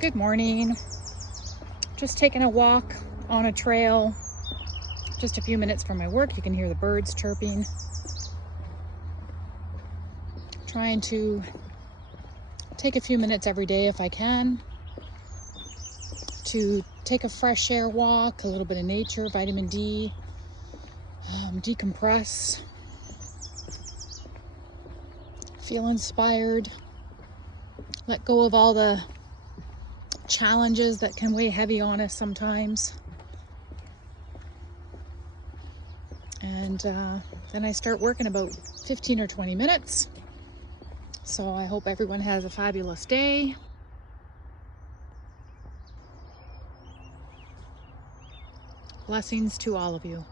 Good morning. Just taking a walk on a trail just a few minutes from my work. You can hear the birds chirping. Trying to take a few minutes every day if I can to take a fresh air walk, a little bit of nature, vitamin D, decompress, feel inspired, let go of all the challenges that can weigh heavy on us sometimes. And then I start work in about 15 or 20 minutes. So I hope everyone has a fabulous day. Blessings to all of you.